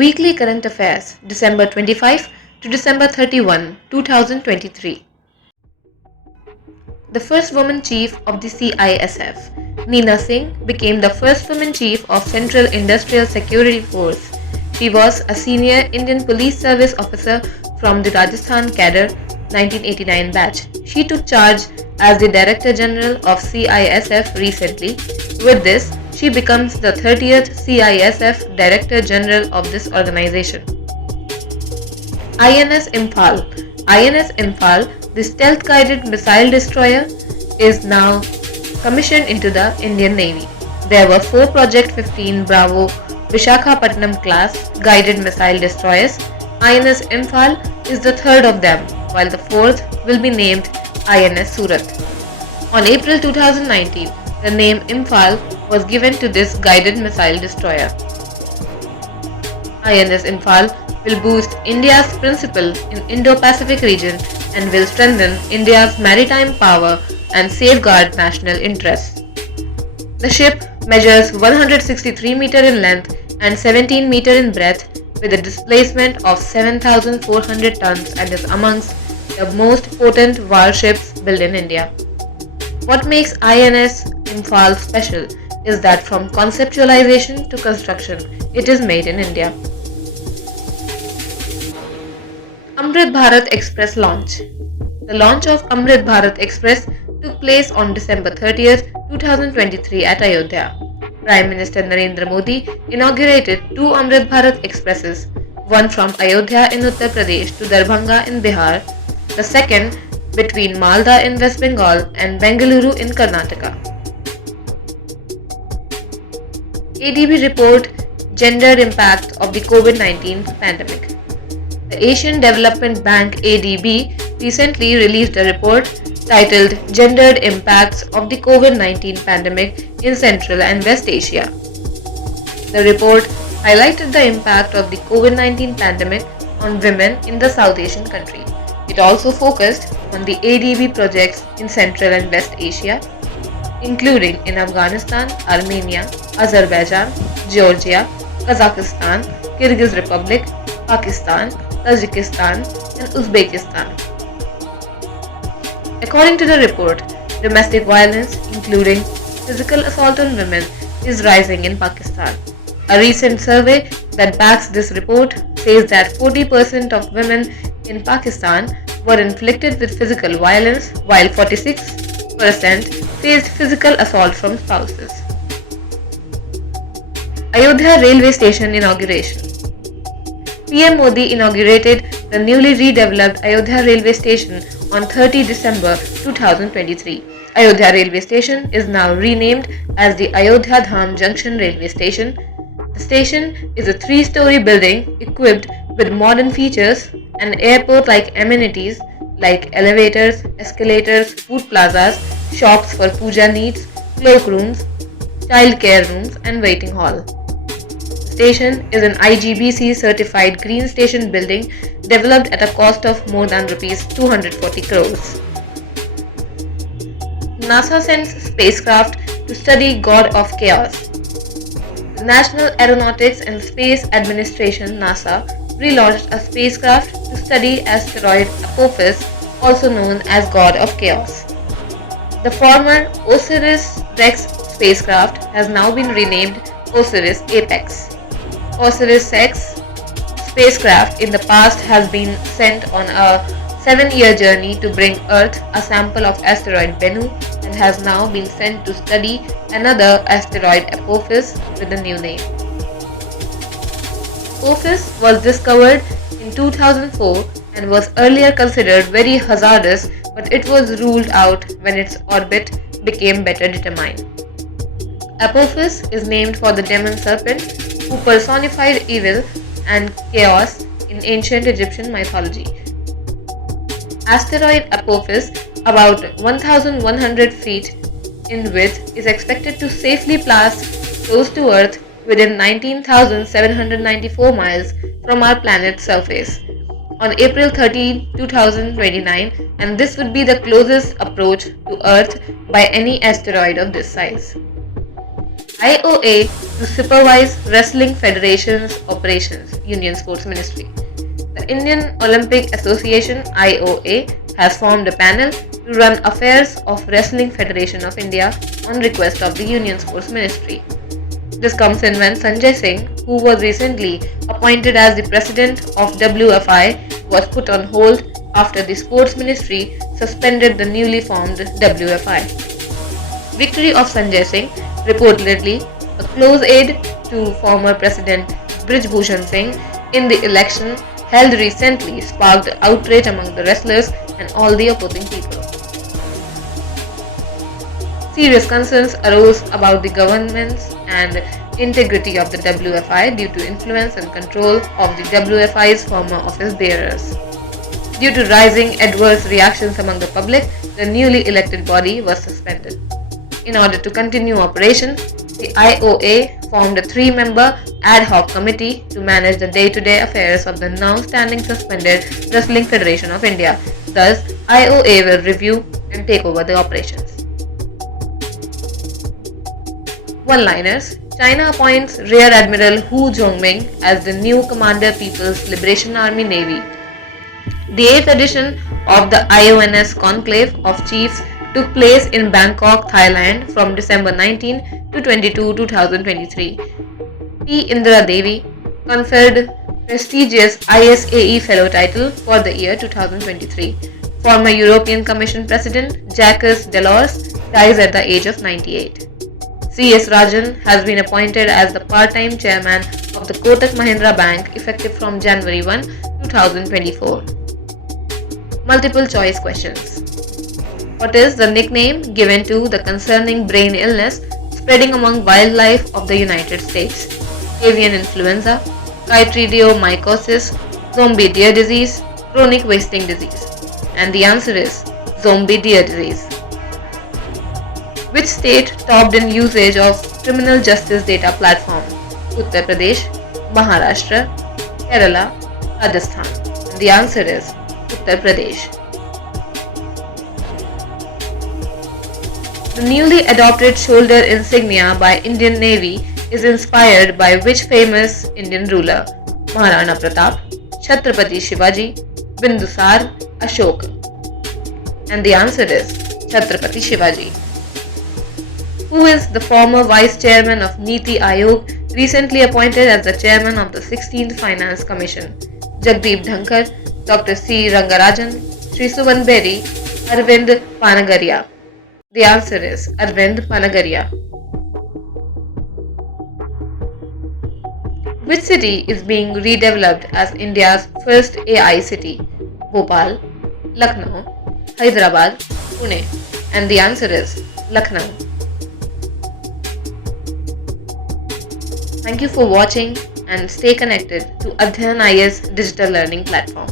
Weekly Current Affairs, December 25 to December 31, 2023. The first woman chief of the CISF, Neena Singh, became the first woman chief of Central Industrial Security Force. She was a senior Indian Police Service officer from the Rajasthan Cadre 1989 batch. She took charge as the Director General of CISF recently. With this, she becomes the 30th CISF Director General of this organization. INS Imphal. INS Imphal, the stealth-guided missile destroyer, is now commissioned into the Indian Navy. There were 4 Project 15 Bravo Vishakhapatnam class guided missile destroyers. INS Imphal is the third of them, while the fourth will be named INS Surat. On April 2019, the name Imphal was given to this guided missile destroyer. INS Imphal will boost India's principal in Indo-Pacific region and will strengthen India's maritime power and safeguard national interests. The ship measures 163 meters in length and 17 meters in breadth with a displacement of 7,400 tons and is amongst the most potent warships built in India. What makes INS Imphal special is that from conceptualization to construction, it is made in India. Amrit Bharat Express launch. The launch of Amrit Bharat Express took place on December 30th, 2023 at Ayodhya. Prime Minister Narendra Modi inaugurated 2 Amrit Bharat Expresses, one from Ayodhya in Uttar Pradesh to Darbhanga in Bihar, the second between Malda in West Bengal and Bengaluru in Karnataka. ADB report Gender Impact of the COVID-19 Pandemic. The Asian Development Bank ADB recently released a report titled Gendered Impacts of the COVID-19 Pandemic in Central and West Asia. The report highlighted the impact of the COVID-19 pandemic on women in the South Asian country. It also focused on the ADB projects in Central and West Asia, including in Afghanistan, Armenia, Azerbaijan, Georgia, Kazakhstan, Kyrgyz Republic, Pakistan, Tajikistan, and Uzbekistan. According to the report, domestic violence, including physical assault on women, is rising in Pakistan. A recent survey that backs this report says that 40% of women in Pakistan were inflicted with physical violence, while 46% faced physical assault from spouses. Ayodhya Railway Station Inauguration. PM Modi inaugurated the newly redeveloped Ayodhya Railway Station on 30 December 2023. Ayodhya Railway Station is now renamed as the Ayodhya Dham Junction Railway Station. The station is a 3-story building equipped with modern features and airport-like amenities like elevators, escalators, food plazas, shops for puja needs, cloakrooms, child care rooms, and waiting hall. The station is an IGBC certified green station building developed at a cost of more than Rs 240 crores. NASA sends spacecraft to study God of Chaos. The National Aeronautics and Space Administration (NASA) relaunched a spacecraft to study asteroid Apophis, also known as God of Chaos. The former OSIRIS-REx spacecraft has now been renamed OSIRIS-APEX. OSIRIS-REx spacecraft in the past has been sent on a 7-year journey to bring Earth a sample of asteroid Bennu and has now been sent to study another asteroid Apophis with a new name. Apophis was discovered in 2004 and was earlier considered very hazardous, but it was ruled out when its orbit became better determined. Apophis is named for the demon serpent who personified evil and chaos in ancient Egyptian mythology. Asteroid Apophis, about 1,100 feet in width, is expected to safely pass close to Earth within 19,794 miles from our planet's surface on April 13, 2029, and this would be the closest approach to Earth by any asteroid of this size. IOA to supervise Wrestling Federation's operations, Union Sports Ministry. The Indian Olympic Association (IOA) has formed a panel to run affairs of Wrestling Federation of India on request of the Union Sports Ministry. This comes in when Sanjay Singh, who was recently appointed as the president of WFI, was put on hold after the Sports Ministry suspended the newly formed WFI. Victory of Sanjay Singh, reportedly a close aide to former President Brij Bhushan Singh in the election held recently, sparked outrage among the wrestlers and all the opposing people. Serious concerns arose about the governance and integrity of the WFI due to influence and control of the WFI's former office bearers. Due to rising adverse reactions among the public, the newly elected body was suspended. In order to continue operations, the IOA formed a 3-member ad hoc committee to manage the day-to-day affairs of the now standing suspended Wrestling Federation of India. Thus, IOA will review and take over the operations. One-liners. China appoints Rear Admiral Hu Zhongming as the new Commander People's Liberation Army Navy. The 8th edition of the IONS Conclave of Chiefs took place in Bangkok, Thailand from December 19 to 22, 2023. P. Indira Devi conferred prestigious ISAE Fellow title for the year 2023. Former European Commission President Jacques Delors dies at the age of 98. C.S. Rajan has been appointed as the part-time chairman of the Kotak Mahindra Bank effective from January 1, 2024. Multiple choice questions. What is the nickname given to the concerning brain illness spreading among wildlife of the United States? Avian influenza, chytridiomycosis, zombie deer disease, chronic wasting disease. And the answer is zombie deer disease. Which state topped in usage of criminal justice data platform? Uttar Pradesh, Maharashtra, Kerala, Rajasthan. And the answer is Uttar Pradesh. The newly adopted shoulder insignia by Indian Navy is inspired by which famous Indian ruler? Maharana Pratap, Chhatrapati Shivaji, Bindusar, Ashoka. And the answer is Chhatrapati Shivaji. Who is the former Vice Chairman of Niti Aayog, recently appointed as the Chairman of the 16th Finance Commission? Jagdeep Dhankar, Dr. C. Rangarajan, Sri Suvan Beri, Arvind Panagaria. The answer is Arvind Panagaria. Which city is being redeveloped as India's first AI city? Bhopal, Lucknow, Hyderabad, Pune. And the answer is Lucknow. Thank you for watching and stay connected to ADHYAYAN IAS digital learning platform.